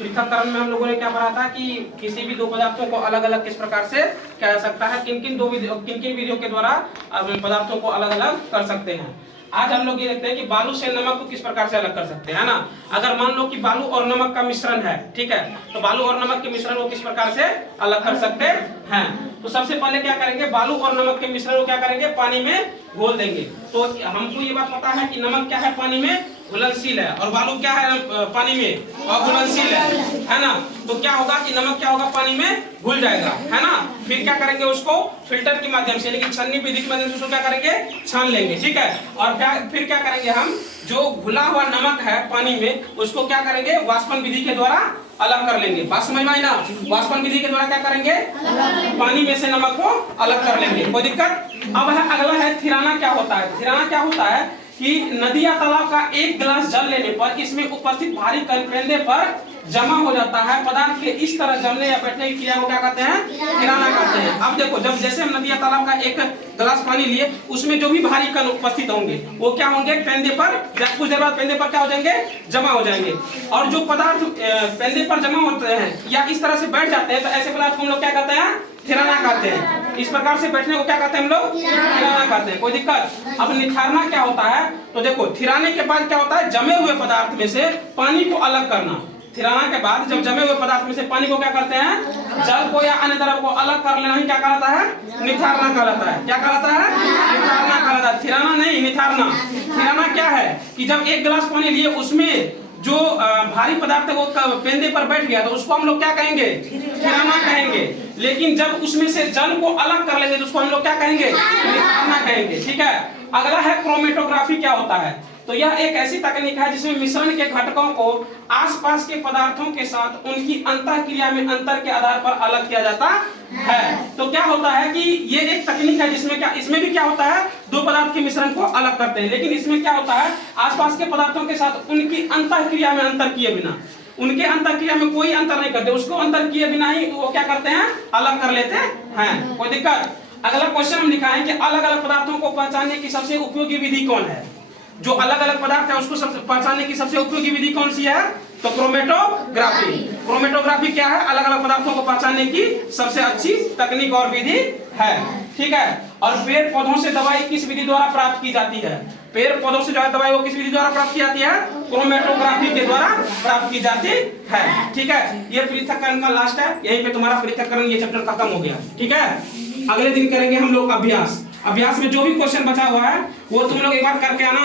पृथक्करण में हम लोगों ने क्या पढ़ा था कि किसी भी दो पदार्थों को अलग अलग किस प्रकार से किया जा सकता है, किन किन विधियों के द्वारा पदार्थों को अलग अलग कर सकते हैं। आज हम लोग ये देखते हैं कि बालू से नमक को किस प्रकार से अलग कर सकते हैं, है ना। अगर मान लो कि बालू और नमक का मिश्रण है, ठीक है, तो बालू और नमक के मिश्रण को किस प्रकार से अलग कर सकते हैं। तो सबसे पहले क्या करेंगे, बालू और नमक के मिश्रण को क्या करेंगे, पानी में घोल देंगे। तो हमको ये बात पता है कि नमक क्या है, पानी में घुलनशील है, और बालू क्या है, पानी में अघुलनशील है ना। तो क्या होगा कि नमक क्या होगा, पानी में घुल जाएगा, है ना। फिर क्या करेंगे, उसको फिल्टर के माध्यम से, लेकिन छन्नी विधि के माध्यम से उसको क्या करेंगे, छान लेंगे, ठीक है। और फिर क्या करेंगे, हम जो घुला हुआ नमक है पानी में, उसको क्या करेंगे, वाष्पन विधि के द्वारा अलग कर लेंगे। बात समझ में आई ना। वाष्पन विधि के द्वारा क्या करेंगे, पानी में से नमक को अलग कर लेंगे, कोई दिक्कत। अब अगला है थिराना। क्या होता है, थिराना क्या होता है कि नदी या तालाब का एक गिलास जल लेने पर इसमें उपस्थित भारी कण पेंदे पर जमा हो जाता है। पदार्थ के इस तरह जमने या बैठने की क्रिया को क्या कहते हैं, थिराना कहते हैं। अब देखो, जब जैसे हम नदी या तालाब का एक गिलास पानी लिए, उसमें जो भी भारी कण उपस्थित होंगे वो क्या होंगे, पेंदे पर, कुछ देर बाद पेंदे पर क्या हो जाएंगे, जमा हो जाएंगे। और जो पदार्थ पेंदे पर जमा होते हैं या इस तरह से बैठ जाते हैं, तो ऐसे पदार्थ को हम लोग क्या कहते हैं, थिराना कहते हैं। इस प्रकार से बैठने को क्या कहते हैं हम लोग, थिराना कहते हैं, कोई दिक्कत। अब निथारना क्या होता है, तो देखो थिराने के बाद क्या होता है, जमे हुए पदार्थ में से पानी को अलग करना। थिराना के बाद जब जमे हुए पदार्थ में से पानी को क्या करते हैं, जल को या अन्य द्रव को अलग कर लेना ही क्या कहलाता है, निथारना कहलाता है। क्या कहलाता है, निथारना कहलाता है, थिराना नहीं, निथारना। थिराना क्या है कि जब एक गिलास पानी लिए, उसमें जो भारी पदार्थ है वो पेंदे पर बैठ गया, तो उसको हम लोग क्या कहेंगे, थिराना कहेंगे। लेकिन जब उसमें से जल को अलग कर लेंगे तो उसको हम लोग क्या कहेंगे, निथारना कहेंगे, ठीक है। अगला है क्रोमेटोग्राफी। क्या होता है, तो यह एक ऐसी तकनीक है जिसमें मिश्रण के घटकों को आसपास के पदार्थों के साथ उनकी अंतःक्रिया में अंतर के आधार पर अलग किया जाता है। तो क्या होता है कि ये एक तकनीक है जिसमें क्या, इसमें भी क्या होता है, दो पदार्थ के मिश्रण को अलग करते हैं, लेकिन इसमें क्या होता है, आसपास के पदार्थों के साथ उनकी अंतःक्रिया में अंतर किए बिना, उनके अंतःक्रिया में कोई अंतर नहीं करते, उसको अंतर किए बिना ही वो क्या करते हैं, अलग कर लेते हैं, कोई दिक्कत। अगला क्वेश्चन हम लिखा है कि अलग अलग पदार्थों को पहचानने की सबसे उपयोगी विधि कौन है। जो अलग अलग पदार्थ है उसको पहचानने की सबसे उपयोगी विधि कौन सी है, तो क्रोमेटोग्राफी। क्रोमेटोग्राफी क्या है, अलग अलग पदार्थों को पहचानने की सबसे अच्छी तकनीक और विधि है, ठीक है। और पेड़ पौधों से दवाई किस विधि द्वारा प्राप्त की जाती है, पेड़ पौधों से जो है दवाई वो किस विधि द्वारा प्राप्त की जाती है, क्रोमेटोग्राफी के द्वारा प्राप्त की जाती है, ठीक है। ये पृथक्करण का लास्ट है, यहीं पे तुम्हारा पृथक्करण ये चैप्टर खत्म हो गया, ठीक है। अगले दिन करेंगे हम लोग अभ्यास। अभ्यास में जो भी क्वेश्चन बचा हुआ है वो तुम लोग एक बार करके आना।